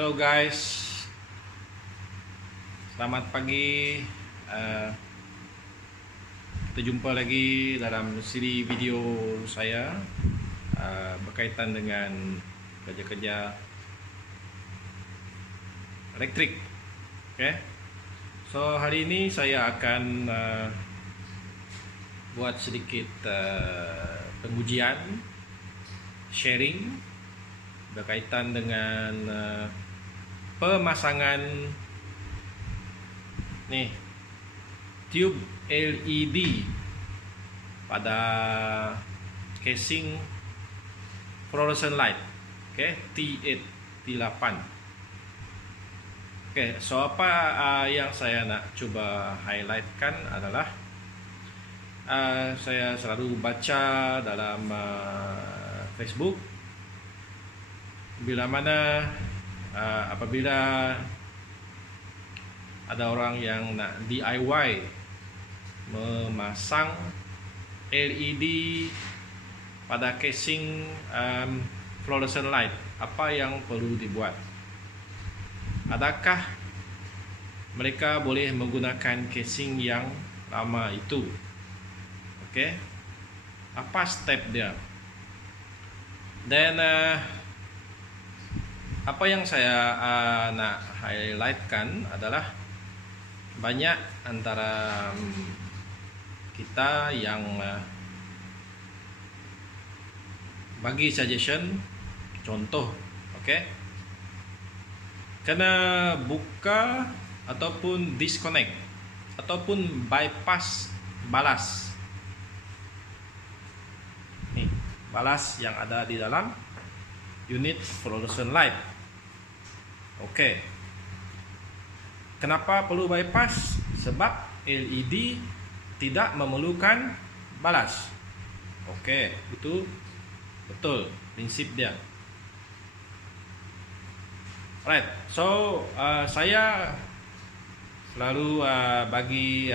Halo guys, selamat pagi. Kita jumpa lagi dalam siri video saya berkaitan dengan kerja-kerja elektrik. Okay. So hari ini saya akan buat sedikit pengujian, sharing berkaitan dengan pemasangan nih tube LED pada casing fluorescent light, T8 T8. So apa yang saya nak cuba highlightkan adalah saya selalu baca dalam Facebook bila mana apabila ada orang yang nak DIY memasang LED pada casing fluorescent light, apa yang perlu dibuat? Adakah mereka boleh menggunakan casing yang lama itu? Apa step dia? Dan apa yang saya nak highlightkan adalah banyak antara kita yang bagi suggestion, contoh, kena buka ataupun disconnect ataupun bypass balas. Nih, balas yang ada di dalam unit fluorescent light. Kenapa perlu bypass? Sebab LED tidak memerlukan balas. Itu betul prinsip dia. Alright, so saya selalu bagi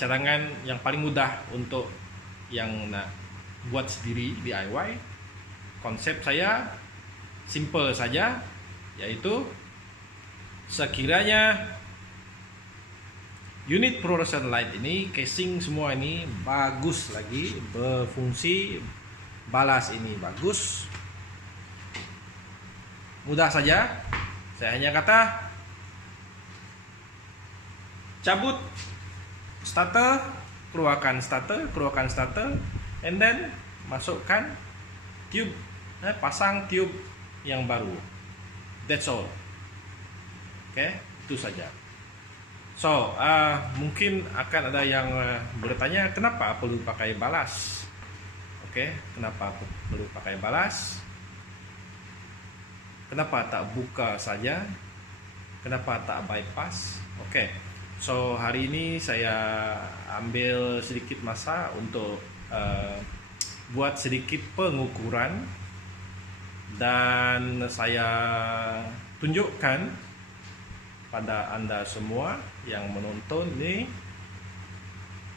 cadangan yang paling mudah untuk yang nak buat sendiri DIY. Konsep saya simple saja, yaitu sekiranya unit fluorescent light ini, casing semua ini bagus lagi, berfungsi, balas ini bagus, mudah saja. Saya hanya kata cabut starter, keluarkan starter, and then masukkan tube, pasang tube yang baru. That's all. Itu saja. So mungkin akan ada yang bertanya, kenapa perlu pakai balas? Kenapa perlu pakai balas? Kenapa tak buka saja? Kenapa tak bypass? So hari ini saya ambil sedikit masa untuk buat sedikit pengukuran, dan saya tunjukkan pada Anda semua yang menonton ini.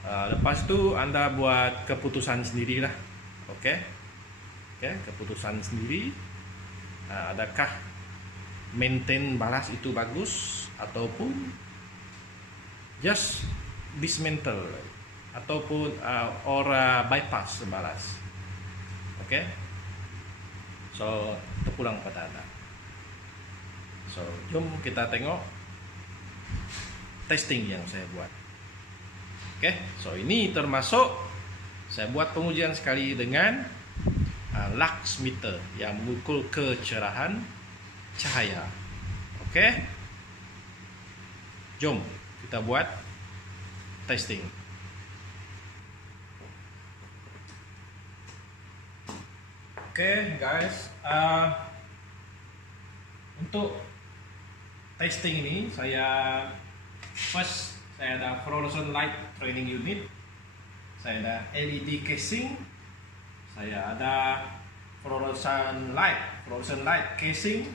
Lepas itu Anda buat keputusan sendirilah. Keputusan sendiri. Adakah maintain balas itu bagus, ataupun just dismantle, ataupun or bypass balas. So terpulang pada Anda. So jom kita tengok testing yang saya buat. So ini termasuk saya buat pengujian sekali dengan lux meter yang mengukur kecerahan cahaya. Jom kita buat testing. Guys, untuk testing ini saya ada fluorescent light training unit, saya ada LED casing, saya ada fluorescent light casing,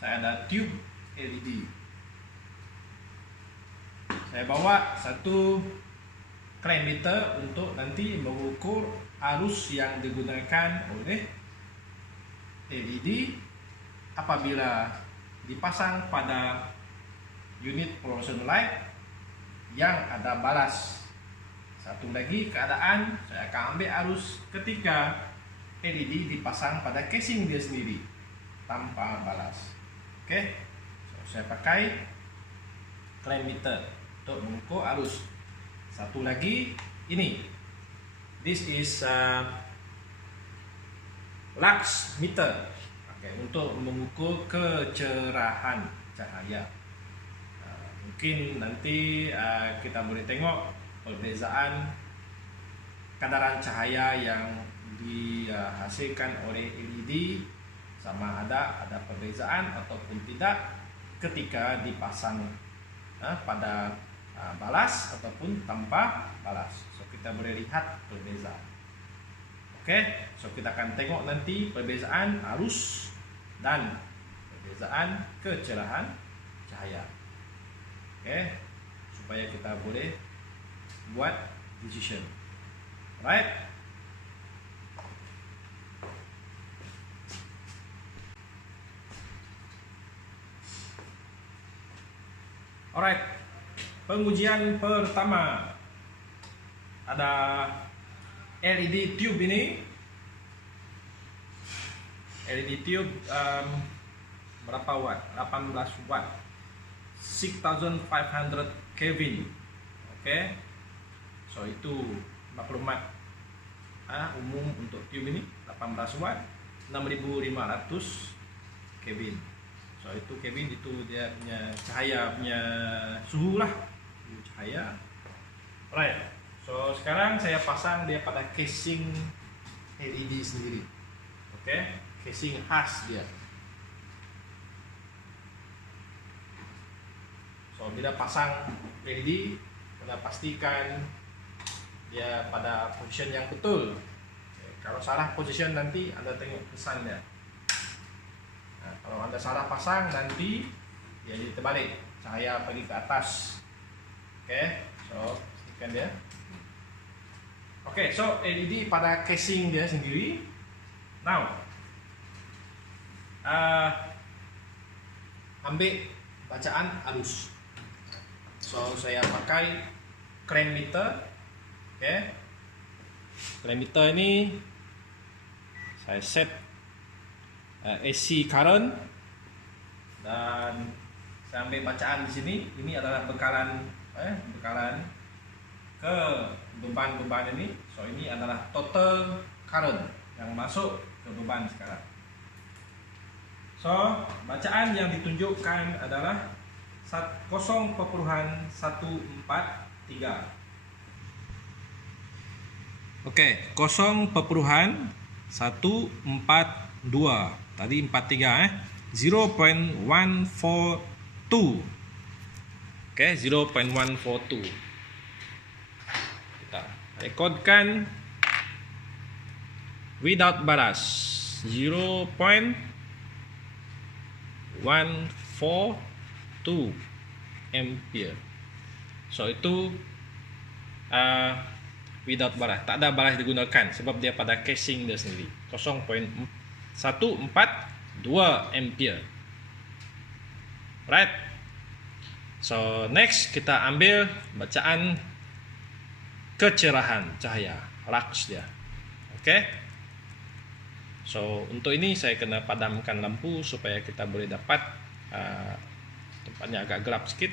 saya ada tube LED. Saya bawa satu clamp meter untuk nanti mengukur arus yang digunakan oleh LED apabila dipasang pada unit fluorescent light yang ada balas. Satu lagi keadaan saya akan ambil arus ketika LED dipasang pada casing dia sendiri tanpa balas. Oke, saya pakai clamp meter untuk mengukur arus. Satu lagi ini, this is lux meter, untuk mengukur kecerahan cahaya. Mungkin nanti kita boleh tengok perbezaan kadaran cahaya yang dihasilkan oleh LED, sama ada perbezaan ataupun tidak ketika dipasang pada balas ataupun tanpa balas. So kita boleh lihat perbezaan. Oke, so kita akan tengok nanti perbezaan arus dan perbezaan kecerahan cahaya. Oke, supaya kita boleh buat decision. Right? Alright, pengujian pertama ada LED tube ini. LED tube berapa watt? 18 watt, 6500 Kelvin. Oke, so itu maklumat umum untuk tube ini. 18 watt, 6500 Kelvin. So itu Kelvin, itu dia punya cahaya, punya suhu lah, cahaya. Alright, so sekarang saya pasang dia pada casing LED sendiri. Oke, casing khas dia. So bila pasang LED, kita pastikan dia pada position yang betul. Kalau salah position nanti Anda tengok kesannya. Nah, kalau Anda salah pasang nanti dia jadi terbalik, cahaya pergi ke atas. Oke, so pastikan dia. Oke, so LED pada casing dia sendiri. Now, ambil bacaan arus. So saya pakai clamp meter. Oke, clamp meter ini saya set AC current, dan saya ambil bacaan di sini. Ini adalah bekalan ke beban ini. So ini adalah total current yang masuk ke beban sekarang. So bacaan yang ditunjukkan adalah 0,143. Oke, 0,142. Tadi 43 0.142. Oke, 0.142. Kita rekodkan without balas 0.142 ampere. So itu without balas, tak ada balas digunakan sebab dia pada casing dia sendiri. 0.142 ampere. Right. So next kita ambil bacaan kecerahan cahaya, lux dia. Oke. So untuk ini saya kena padamkan lampu supaya kita boleh dapat tempatnya agak gelap sedikit.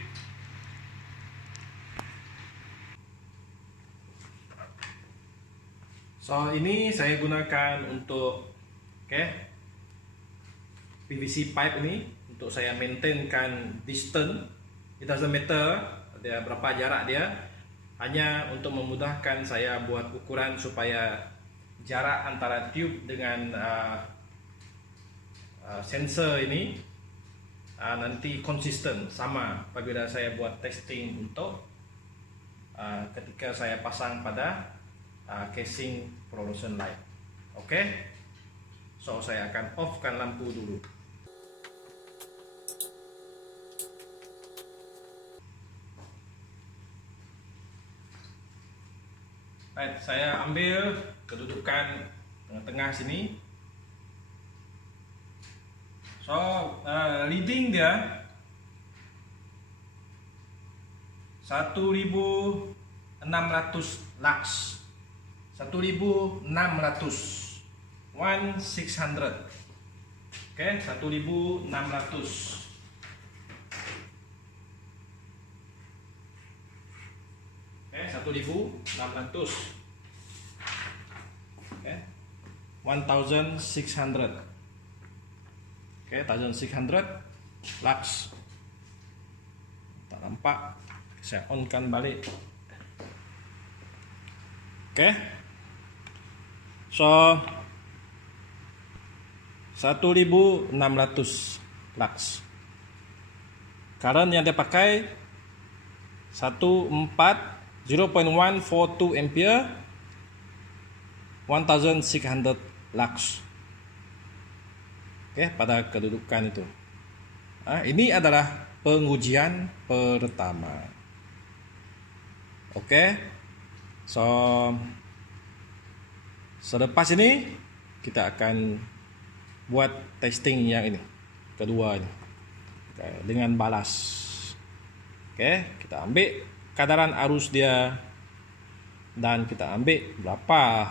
So ini saya gunakan untuk PVC pipe ini untuk saya maintainkan distance. It doesn't matter dia berapa jarak dia, hanya untuk memudahkan saya buat ukuran supaya jarak antara tube dengan sensor ini nanti konsisten sama apabila saya buat testing untuk ketika saya pasang pada casing fluorescent light. Oke, so saya akan offkan lampu dulu. Right, saya ambil kedudukan tengah-tengah sini. So reading dia 1600 lux. 1600 1600. Oke, 1600. Oke, 1600. Oke. 1600. Oke, 1600 lux. Tak nampak. Saya on kan balik. Oke. So 1600 lux. Current yang dia pakai 0.142 ampere, 1600 lux. Oke, pada kedudukan itu. Ini adalah pengujian pertama. Oke. So selepas ini kita akan buat testing yang ini, kedua ini. Oke, dengan balas. Oke, kita ambil kadaran arus dia dan kita ambil berapa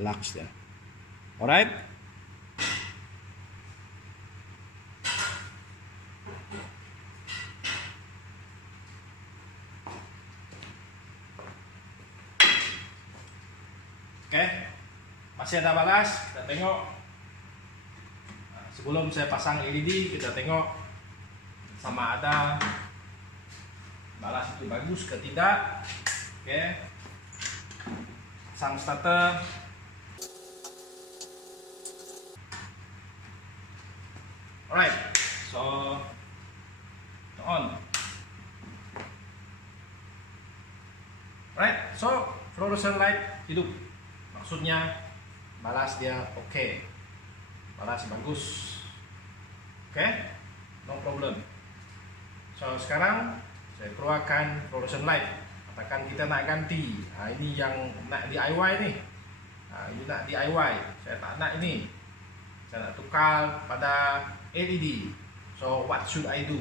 lux dia. Alright. Oke, masih ada balas. Kita tengok. Sebelum saya pasang LED, kita tengok sama ada balas itu bagus ke tidak. Oke, pasang starter. Alright, so on. Alright, so fluorescent light hidup. Maksudnya balas dia oke. Balas bagus. Oke, no problem. So sekarang saya keluarkan fluorescent light. Katakan kita nak ganti. Ini yang nak DIY nih. Ini nak DIY. Saya tak nak ini. Saya nak tukar pada LED. So what should I do?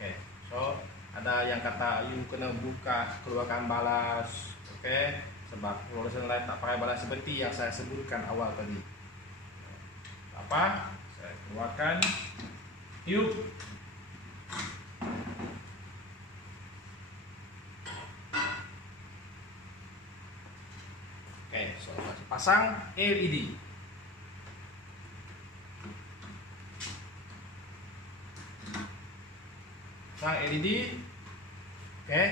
Oke, so ada yang kata you kena buka keluarkan balas. Oke. Sebab fluorescent light tak pakai balas seperti yang saya sebutkan awal tadi. Apa? Saya keluarkan tube. Oke, so pasang LED. Pasang LED. Oke.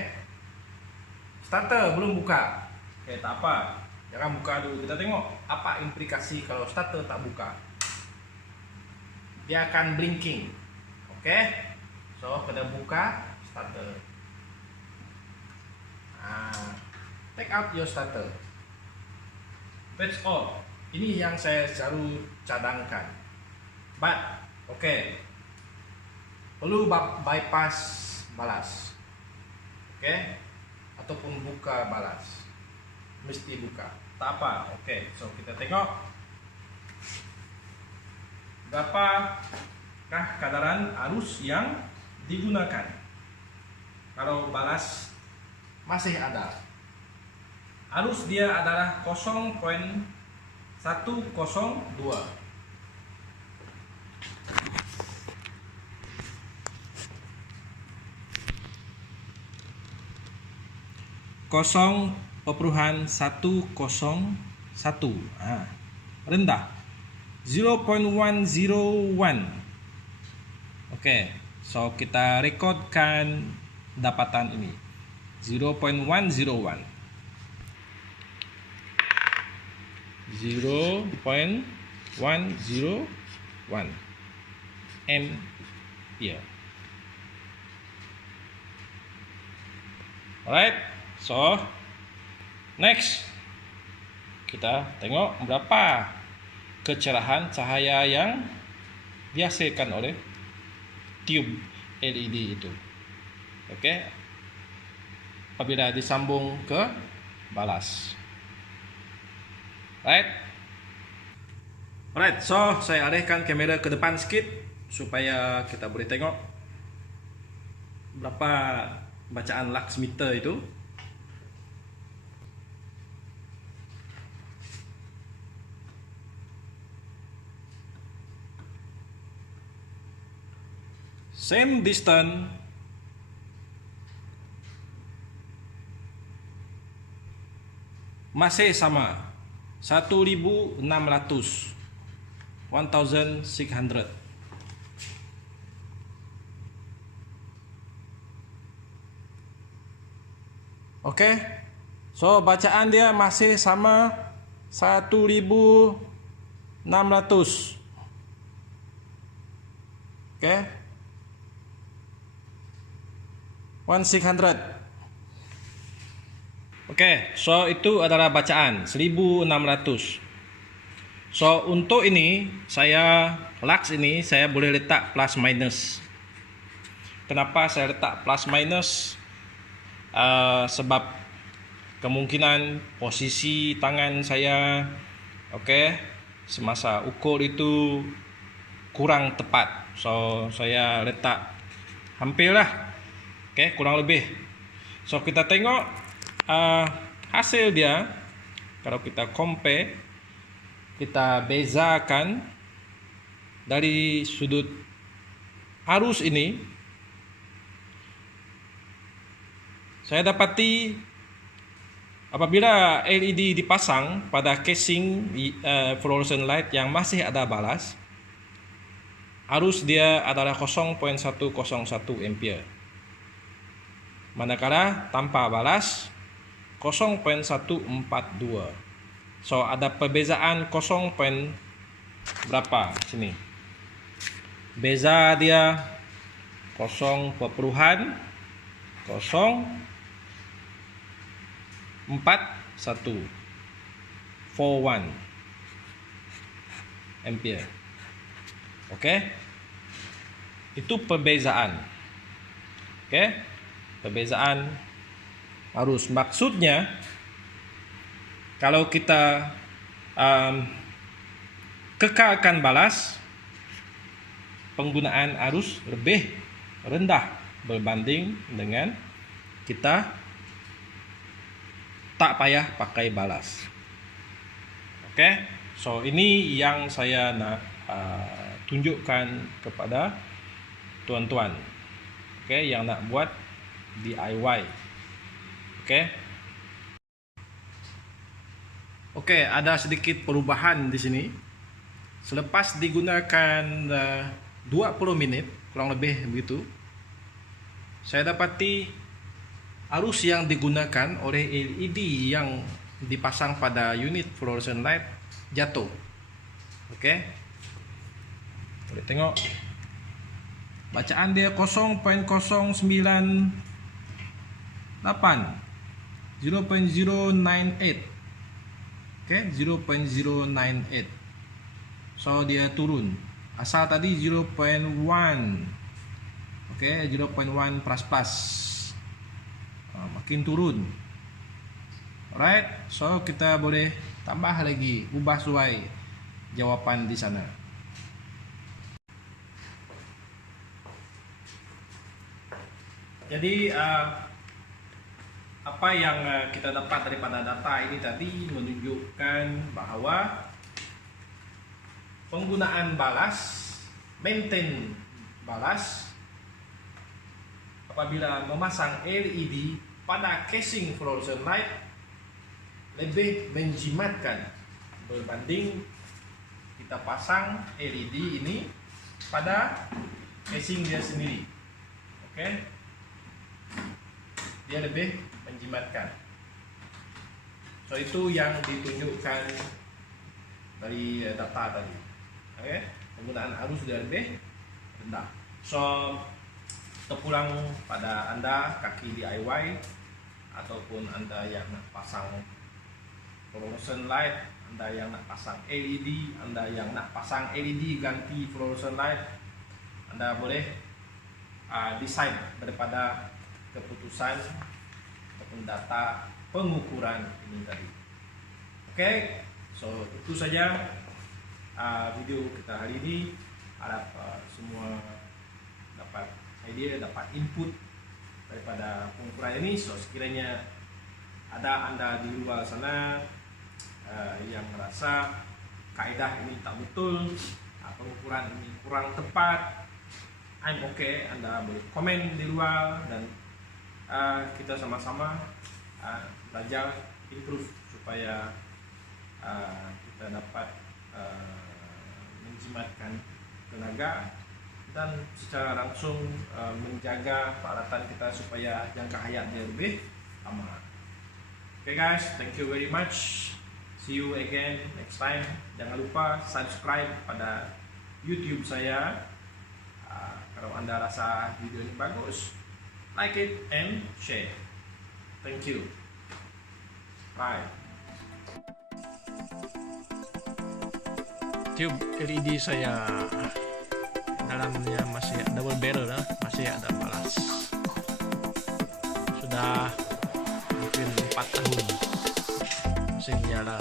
Starter belum buka. Oke, tak apa. Jangan buka dulu. Kita tengok apa implikasi kalau starter tak buka. Dia akan blinking. Oke. So, kena buka starter. Take out your starter. That's all. Ini yang saya selalu cadangkan. But, oke. Perlu bypass balas. Oke. Ataupun buka balas. Mesti buka. Tak apa. Oke, so kita tengok berapakah kadaran arus yang digunakan. Kalau balas masih ada, arus dia adalah 0.102. Kosong 101 rendah 0.101. Oke, so kita rekodkan dapatan ini 0.101 ampere. Alright, so next, kita tengok berapa kecerahan cahaya yang dihasilkan oleh tube LED itu. Oke, apabila disambung ke balas. Alright, so saya alihkan kamera ke depan sedikit. supaya kita boleh tengok berapa bacaan lux meter itu. Same distance masih sama 1600, 1600. Oke, so bacaan dia masih sama 1600. Oke, 1600. Oke, so itu adalah bacaan 1600. So untuk ini lux ini saya boleh letak plus minus. Kenapa saya letak plus minus? Sebab kemungkinan posisi tangan saya semasa ukur itu kurang tepat. So saya letak hampir lah, kurang lebih. So kita tengok hasil dia. Kalau kita compare, kita bezakan dari sudut arus ini. Saya dapati apabila LED dipasang pada casing fluorescent light yang masih ada balas, arus dia adalah 0.101 ampere. Manakala tanpa balas 0.142. So ada perbezaan 0. Berapa sini? Beza dia 0.041 41 ampere. Itu perbezaan. Perbezaan arus. Maksudnya kalau kita kekalkan balas, penggunaan arus lebih rendah berbanding dengan kita tak payah pakai balas. So ini yang saya nak tunjukkan kepada tuan-tuan yang nak buat DIY. Ada sedikit perubahan di sini. Selepas digunakan 20 menit kurang lebih begitu, saya dapati arus yang digunakan oleh LED yang dipasang pada unit fluorescent light jatuh. Boleh tengok bacaan dia 0.098, 0.098. 0.098. So dia turun. Asal tadi 0.1. 0.1 plus. Makin turun. Alright, so kita boleh tambah lagi, ubah sesuai jawapan di sana. Jadi apa yang kita dapat daripada data ini tadi menunjukkan bahwa penggunaan balas, maintain balas apabila memasang LED pada casing fluorescent light lebih menjimatkan berbanding kita pasang LED ini pada casing dia sendiri. Dia lebih menjimatkan. So itu yang ditunjukkan dari data tadi. Penggunaan arus dia lebih rendah. So terpulang pada Anda kaki DIY ataupun Anda yang nak pasang fluorescent light, Anda yang nak pasang LED, Anda yang nak pasang LED ganti fluorescent light, Anda boleh decide daripada keputusan ataupun data pengukuran ini tadi. So itu saja video kita hari ini. Harap semua dapat idea, dapat input daripada pengukuran ini. So sekiranya ada Anda di luar sana yang merasa kaedah ini tak betul, pengukuran ini kurang tepat, I'm okay, Anda boleh komen di luar, dan kita sama-sama belajar improve supaya kita dapat menjimatkan tenaga dan secara langsung menjaga peralatan kita supaya jangka hayat dia lebih lama. Okay guys, thank you very much. See you again next time. Jangan lupa subscribe pada YouTube saya. Kalau Anda rasa video ini bagus, like it and share. Thank you. Bye. Tube LED saya dalamnya masih double barrel, masih ada balas. Sudah mungkin 4 tahun mesin nyala.